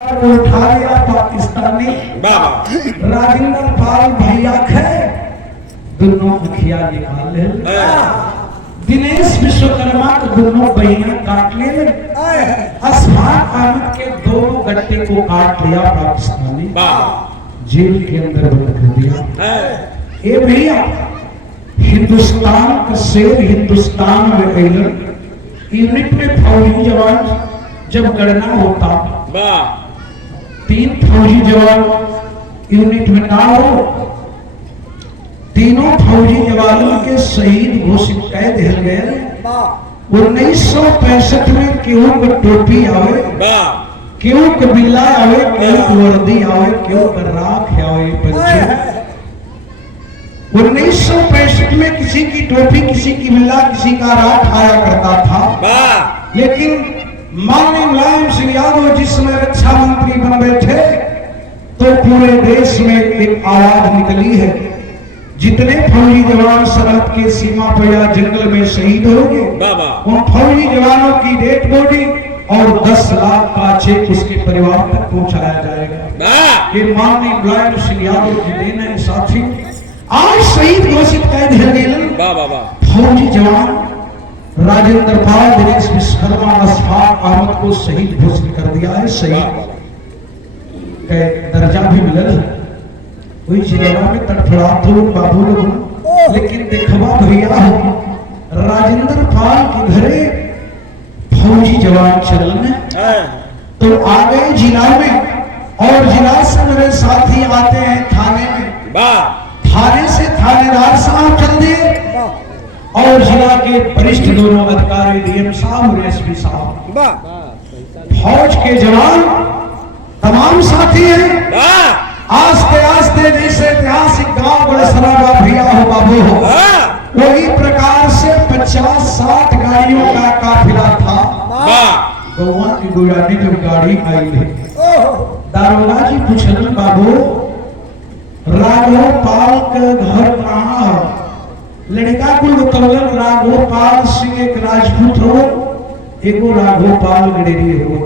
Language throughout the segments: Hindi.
उठा लिया पाकिस्तानी राजेंद्र पाल भैया खे दोनों मुखिया निकाल ले दिनेश विश्वकर्मा के दोनों बहिया काट ले असफाक अहमद के दोनों गट्टे को काट लिया पाकिस्तानी जेल के अंदर बंद कर दिया। ए भैया हिंदुस्तान का शेर हिंदुस्तान में गइलन यूनिट में फौजी जवान जब गणना होता 3 फौजी जवान यूनिट में ना हो तीनों फौजी जवानों के शहीद घोषित कर दिया गए। 1965 में क्यों को टोपी आवे क्यों को बिल्ला आवे क्यों को वर्दी आवे क्यों को राख आवे पंचे। 1965 में किसी की टोपी किसी की बिल्ला किसी का राख आया करता था, लेकिन माननीय मुलायम सिंह यादव जिस समय रक्षा मंत्री बन बैठे तो पूरे देश में एक आवाज निकली है, जितने फौजी जवान सरहद के सीमा पर या जंगल में शहीद होंगे उन फौजी जवानों की डेड बॉडी और 10 लाख का चेक उसके परिवार तक पहुंचाया जाएगा। ये माननीय मुलायम सिंह यादव की देन है साथी। आज शहीद घोषित कर दिया गया फौजी जवान राजेंद्र पाल दिनेश विश्वकर्मा असफाक अहमद को शहीद घोषित कर दिया है। शहीद का दर्जा भी मिला है। वही जिला में तड़फड़ाते हो बाबू लोग, लेकिन देखवा भैया राजेंद्र पाल के घरे फौजी जवान चलने तो आ गए जिला में और जिला से मेरे साथी आते हैं थाने में, थाने से थानेदार साहब चल दिए और जिला के वरिष्ठ दोनों अधिकारी डीएम साहब और एसपी साहब फौज के जवान तमाम साथी हैं। आस्ते आस्ते जैसे ऐतिहासिक गांव बड़सरावा भैया हो बाबू हो वही प्रकार से 50-60 गाड़ियों का काफिला था। गौवा की गुजारी जब गाड़ी आई है दारोगा जी पूछलन बाबू राघव पाल का घर कहाँ है? लड़का को बतौलन राघव पाल सिंह एक राजपूत हो एगो राघव पाल गडेरी हो।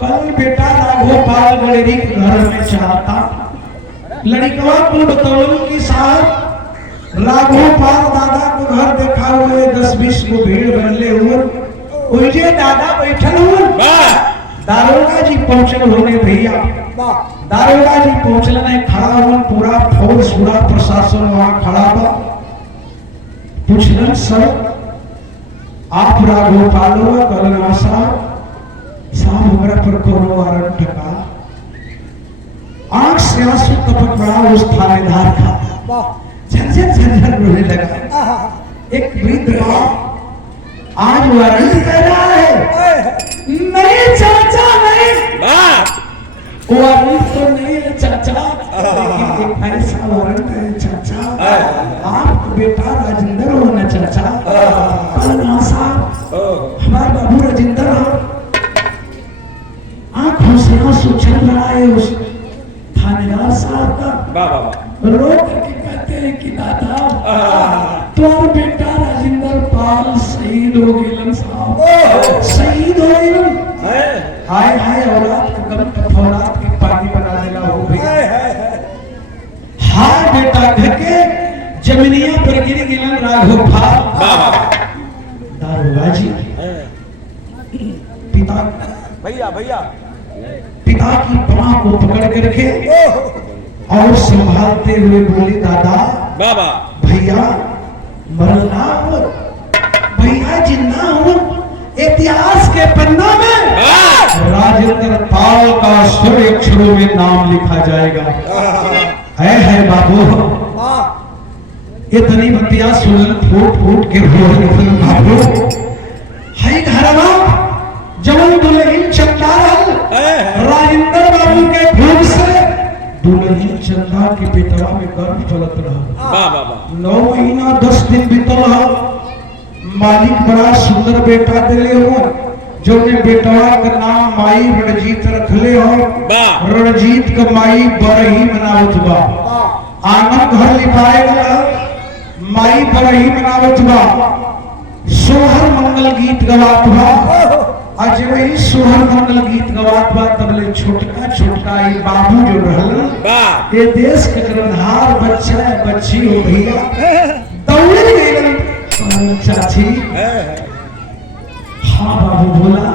कल बेटा राघव पाल गडेरी के घर में चाहता लड़कवा को बतौलन की साहब राघव पाल दादा को घर देखा हुए 10-20 को भीड़ बनले हुए उजे दादा बैठल हुए। दारोगा जी पहुंचल होने भैया दारोगा जी पहुंचल ने खड़ा हुआ पूरा फौज पूरा प्रशासन वहां खड़ा था। पूछलन सर आप राघव पाल हो? कहलन साहब हमरा पर कोनो वारंट का आंख से आंसू टपक पड़ा उस थानेदार का झंझन रोने लगा। एक वृद्ध आज वारंट कह रहा है नहीं चाचा नहीं वारंट तो नहीं है चाचा, लेकिन एक ऐसा वारंट है चाचा आप बेटा राजेंद्र हो ना चाचा। साहब हमारे बाबू राजेंद्र आंखों से आंसू चल रहा है उस थानेदार साहब का। रो करके कहते हैं कि दादा तुम्हारा बेटा राजेंद्र पाल शहीद हो गए साहब, शहीद हो गए। हाय हाय औलाद का गम तो औलाद के पानी बना देना हो गई। हाय बेटा घके जमीनिया पर गिर गिलन राघव पाल। दारोगा जी पिता पिता की बाह को पकड़ करके और संभालते हुए बोले दादा भैया मरना हो भैया जिंदा हो। इतिहास के पन्ना में राजेंद्र पाल का स्वर्ण अक्षरों में नाम लिखा जाएगा। है बाबू इतनी बतिया सुन फूट फूट के बाबू है घरवा जवन दुल्हन चंदा राजेंद्र बाबू के भूख से दुल्हन चंदा के बेटवा में गर्भ चलत रहा। 9 महीना 10 दिन बीतल रहा। मालिक बड़ा सुंदर बेटा दिले हो जो ने बेटवा का नाम माई रणजीत रखले हो। रणजीत का माई बरही मनावत बा आनंद घर लिपाएगा माई बरही मनावत बा सोहर मंगल गीत गवात बा आज वही सोहर मंगल गीत गवात बा तबले छोटका छोटका ये बाबू जो रहल ये देश के करनहार बच्चा है बच्ची हो भैया दौड़े गए चाची हाँ बाबू बोला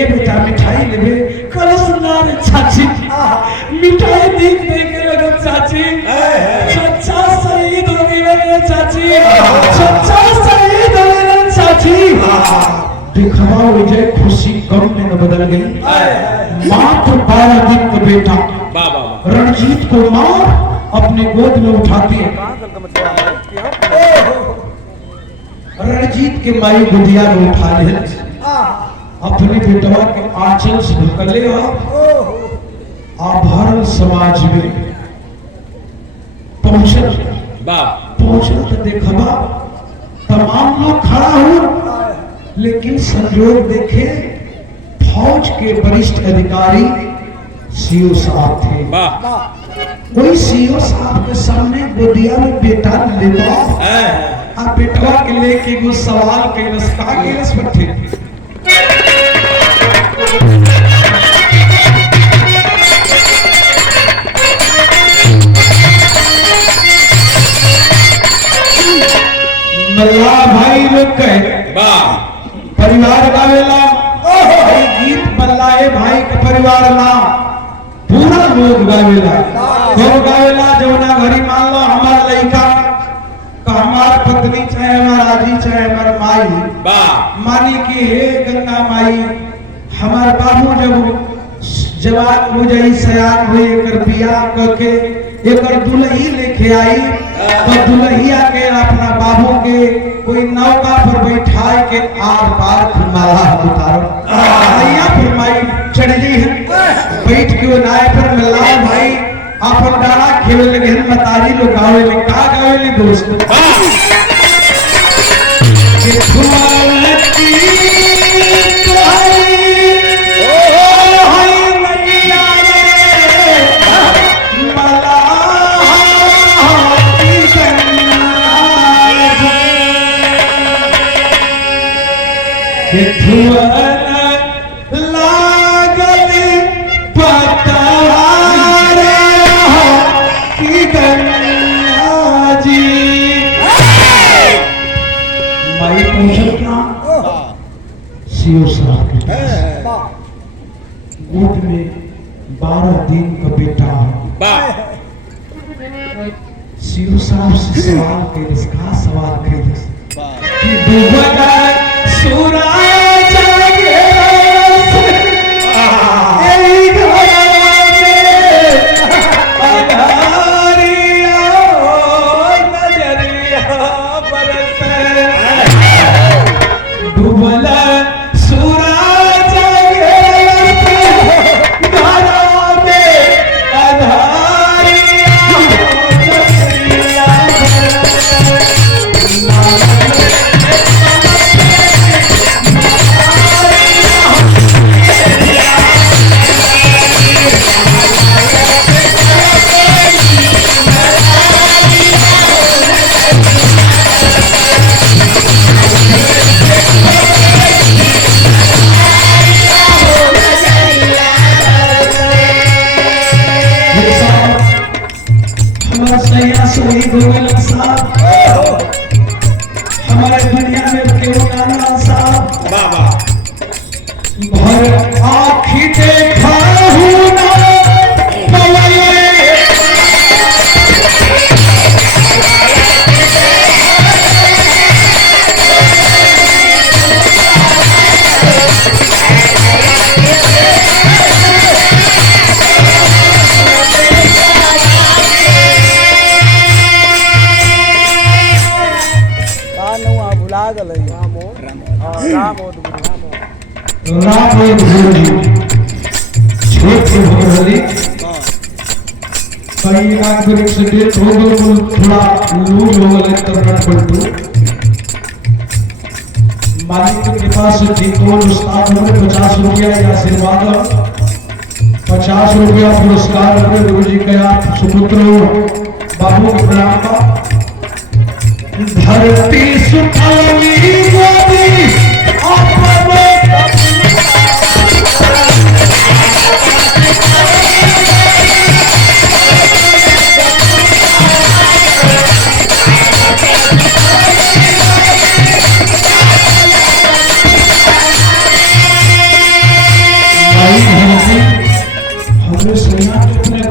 ए बेटा मिठाई लेबे कल सुना रे चाची मिठाई देख देख के लगा चाची सच्चा शहीद हो गए चाची सच्चा शहीद हो गए चाची दिखवा विजय खुशी गम में न बदल गई मात्र 12 दिन का बेटा रणजीत को मां अपने गोद में उठाती है रणजीत के माई गुदिया में उठा ले अपने बेटवा के आंचल से ढकले आभरण समाज में पहुंचल तो देखा तमाम लोग खड़ा हो लेकिन संयोग देखे फौज के वरिष्ठ अधिकारी सीओ साहब थे वही सीओ साहब के सामने गोदिया में बेटा लेवा आ बेटवा के लेके वो सवाल कैलस का कैलस बैठे मल्ला भाई लोग कहे परिवार गावेला गीत मल्लाए भाई के परिवार ना पूरा लोग गावेला कौन गावेला जौना घरी मान लो हमार लड़का का हमार पत्नी चाहे हमार आजी चाहे हमार माई मानी कि हे गंगा माई हमार बाबू जब जवान हो जाई सयान हुई एकर बियाह करके एकर दुल्ही लेके आई तो दुल्हिया के अपना बाबू के कोई नौका पर बैठा के आर पार माला उतारो भैया फरमाई चढ़ गई है बैठ के वो नाय पर मिला भाई अपन डाला खेल लगे मतारी लोग गावे ले का गावे ले दोस्त ये फुलती लागल पतारा की गंगा जी माई पूछल क्या सीओ साहब के गोद में 12 दिन का बेटा सीओ साहब से सवाल कैलस का सवाल कैलस कि डूबना सूरज हमारे दुनिया में केवल नाना साहब भर आँखी देखा हूँ ना कई नागरिक से डेट हो गए थोड़ा लूज हो गए तब नट पलटू मालिक के पास जीतोल उस्ताद ने 50 रुपया या आशीर्वाद 50 रुपया पुरस्कार अपने गुरु जी का सुपुत्र बाबू के प्रणाम का धरती सुखानी गोदी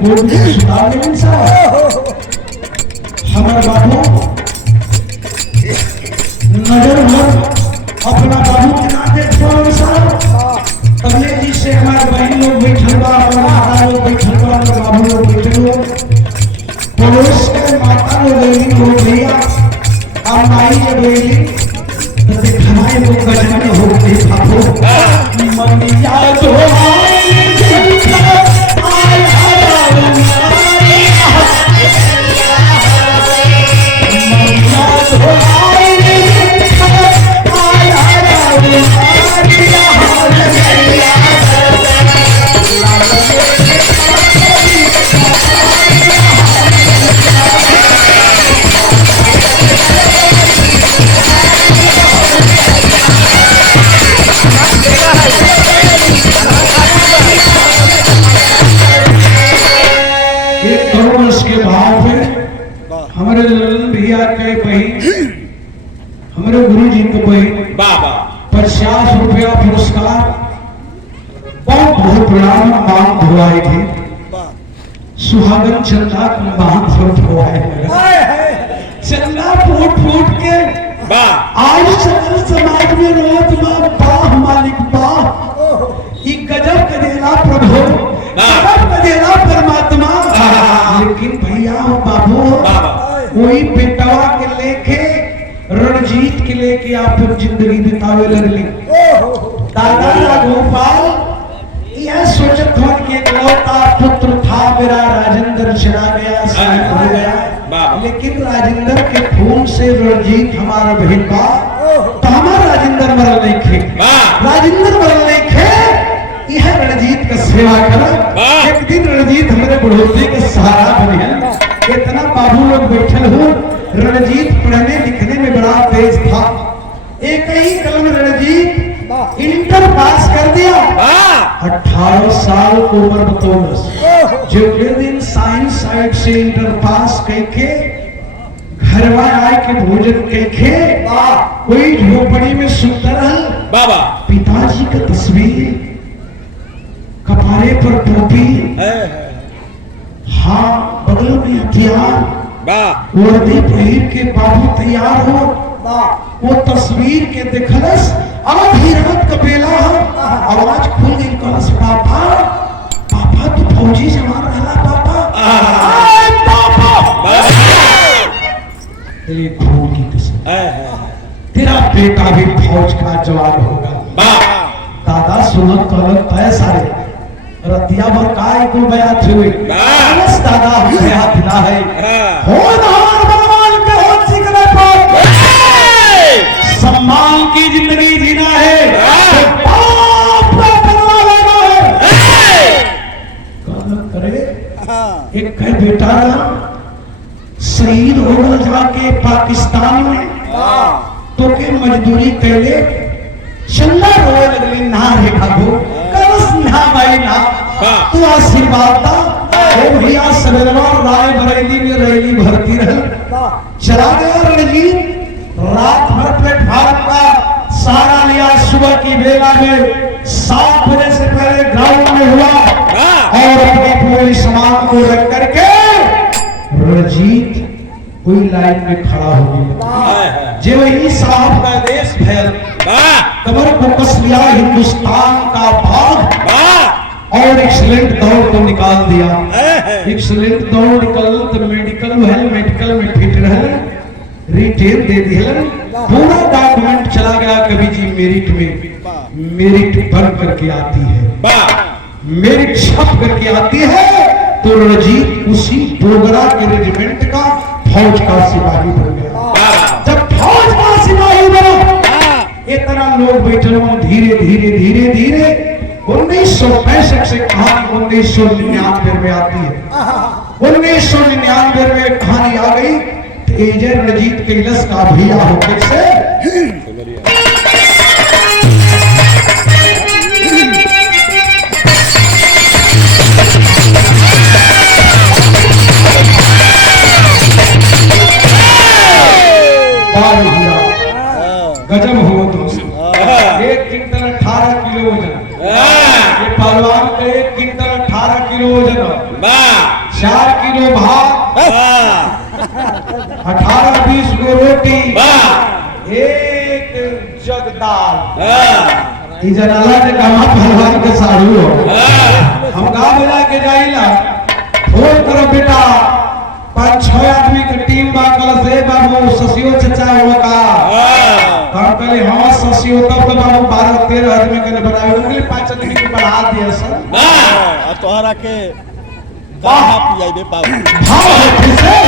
गोद में सुता लेकिन साहब हमारे बाबू नजर भर अपना बाबू के ना देखो साहब तबले जी से हमारे बहन लोग बैठल बा माता लोग बैठल बा बाबू लोग बैठल हो पड़ोस के माता लोग गई हो भैया और माई जब गई तो दिखाए वो गजन हो गई बाबू मनिया जो हमारे ललन भैया के बहन हमारे गुरु जी को बहन बाबा 50 रुपया पुरस्कार बहुत बहुत प्रणाम मांग धुआए थे सुहागन चंदा मांग फुट धुआए चंदा फूट फूट के आज सकल समाज में रोत मां बाह मालिक बाह ई गजब कदेला प्रभु गजब कदेला परमात्मा लेकिन भैया बाबू कोई बेटवा के लेके रणजीत के लेके आप जिंदगी बितावे लगली दादा गोपाल यह सोचत हो कि इकलौता पुत्र था मेरा राजेंद्र चला गया शहीद हो गया लेकिन राजेंद्र के खून से रणजीत हमारा बहन बा तो हमारा राजेंद्र मरल नहीं खे राजेंद्र मरल नहीं खे यह रणजीत का सेवा कर एक दिन रणजीत हमारे बढ़ोतरी के सहारा बने इतना बाबू लोग बैठल हो रणजीत पढ़ने लिखने में बड़ा तेज था एक ही कलम रणजीत इंटर पास कर दिया 18 साल उम्र बतौलस जो दिन साइंस साइड से इंटर पास करके घरवा आए के भोजन करके कोई झोपड़ी में सुता रहल बाबा पिताजी का तस्वीर कपारे पर टोपी हाँ बगल में हथियार वर्दी पहिर के बाबू तैयार हो वो तस्वीर के देखलस आधी रात का बेला हो आवाज खुल गई कलस पापा पापा तू फौजी जवान रहला पापा आए पापा तेरी खून की कसम तेरा बेटा भी फौज का जवान होगा दादा सुनत तलत तय सारे रतिया भर काय को बयात हुई बस दादा बयात ना है हो नहार भगवान के हो सीखने पर सम्मान की जिंदगी जीना है पाप का करवा लेना है कदम करे एक कह बेटा शहीद हो गया जाके पाकिस्तान में तो के मजदूरी कैले चंदा रोए लगली ना रे बाबू कलस ना भाई ना तू आशीर्वाद दा ओ भैया सवेरवा राय बरेली में रैली भरती रह चला गया रणजीत रात भर प्लेटफार्म का सहारा लिया सुबह की बेला में 7 बजे से पहले ग्राउंड में हुआ और अपने पूरे सामान को रख करके रणजीत कोई लाइन में खड़ा हो गया जे वही साहब का देश फैल कमर को कस लिया हिंदुस्तान का भाग और एक्सीलेंट दौड़ को निकाल दिया एक्सीलेंट दौड़ निकल तो मेडिकल में फिट रहे रिटेन दे दिया पूरा डॉक्यूमेंट चला गया कभी जी मेरिट में मेरिट बन करके आती है मेरिट छप करके आती है तो रणजीत उसी डोगरा के रेजिमेंट का फौज का सिपाही बन गया जब फौज का सिपाही बना इतना लोग बैठे धीरे धीरे धीरे धीरे 1965 से कहानी 1999 में आती है 1999 में कहानी आ गई एजे रणजीत कैलस का भैया होकर से गजब हो दोस्त 1 क्विंटल 18 किलो वजन ये पहलवान का 1 क्विंटल 18 किलो किलो वजन, 4 किलो भात, 18-20 गो रोटी, एक जग दाल। ई जनाला के गामा पहलवान के साड़ू हो। हम गाँव मिला के जाइला, फोन करो बेटा, 5-6 आदमी के टीम बा, कल से बाबू ससियो चचा हो का काम करे। हाँ ससियो तब तो बाबू 12-13 आदमी के बनाए, उनके 5 आदमी के बढ़ा दिए सर। तोहरा के गाहा पियाइबे बाबू। हाँ ठीक है।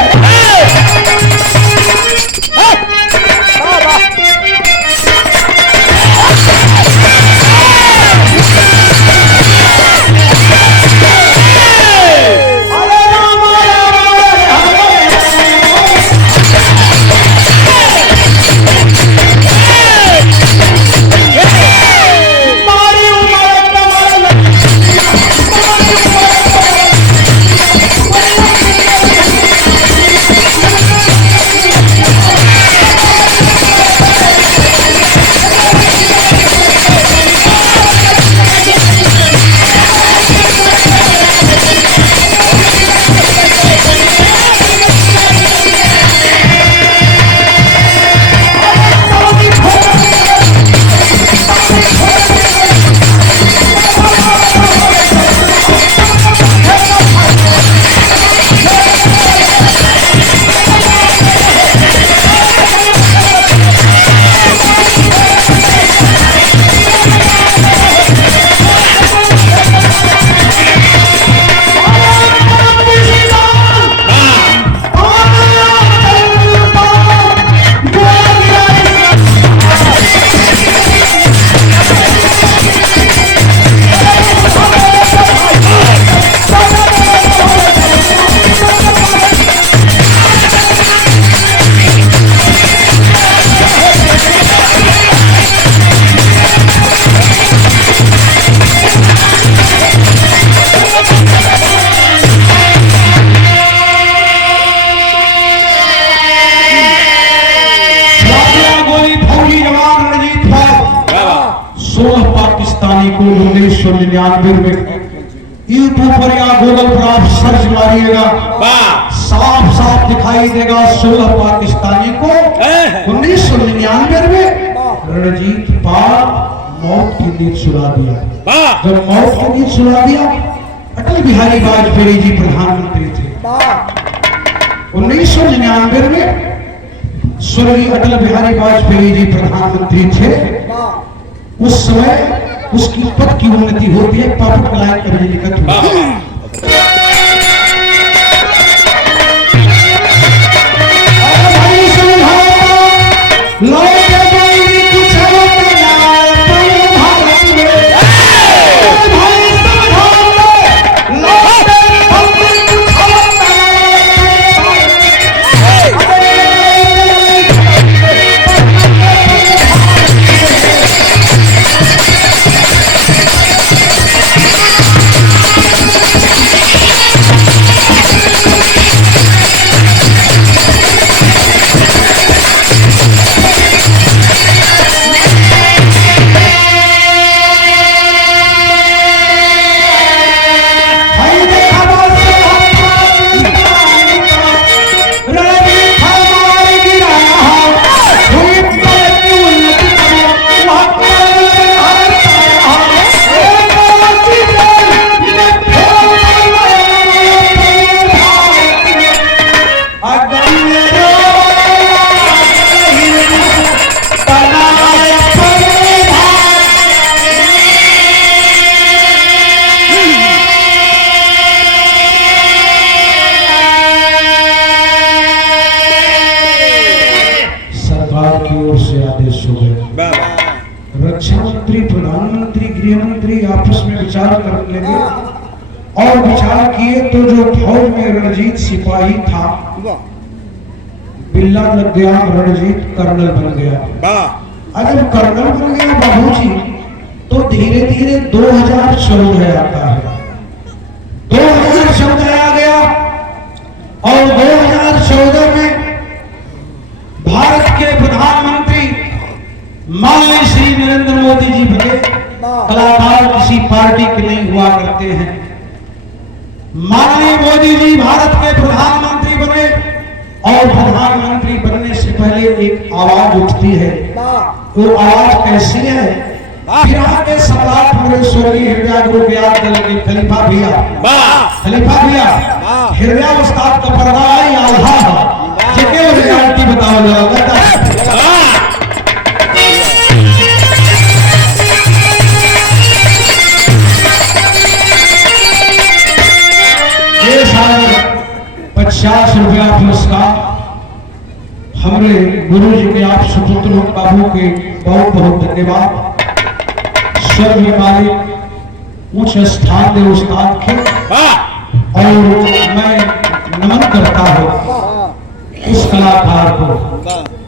को 1999 में यूट्यूब पर या गूगल पर आप सर्च मारिएगा, साफ साफ दिखाई देगा 16 पाकिस्तानी को 1999 में रणजीत पाल मौत की नींद सुला दिया। जब मौत की नींद सुला दिया, अटल बिहारी वाजपेयी जी प्रधानमंत्री थे। 1999 में स्वर्गीय अटल बिहारी वाजपेयी जी प्रधानमंत्री थे। उस समय उसकी पद की उन्नति होती है, पॉकेट लाइन करने लिखत हुआ। रक्षा मंत्री, प्रधानमंत्री, गृह मंत्री आपस में विचार करने लगे और विचार किए तो जो फौज में रणजीत सिपाही था, बिल्ला लग गया, रणजीत कर्नल बन गया। अगर कर्नल बन गया बाबूजी, तो धीरे धीरे 2014 आता है। 2014 आ गया और 2014 में भारत के प्रधानमंत्री माननीय श्री नरेंद्र मोदी जी बने। कलाकार किसी पार्टी के नहीं हुआ करते हैं। माननीय मोदी जी भारत के प्रधानमंत्री बने और प्रधानमंत्री बनने से पहले एक आवाज उठती है। वो आवाज कैसी है? फिर यहाँ के सम्राट पूरे स्वर्गीय हृदय गुरु के याद करेंगे खलीफा भैया हृदय उस्ताद का पर्दा आई आल्हा जिके रियलिटी बताओ जरा। ये सारा 50 रुपया पुरस्कार हमरे गुरु जी के आप सुपुत्र बाबू के बहुत बहुत धन्यवाद। स्वर्ग मालिक उच्च स्थान दे उस्ताद के और मैं नमन करता हूँ उस कलाकार को।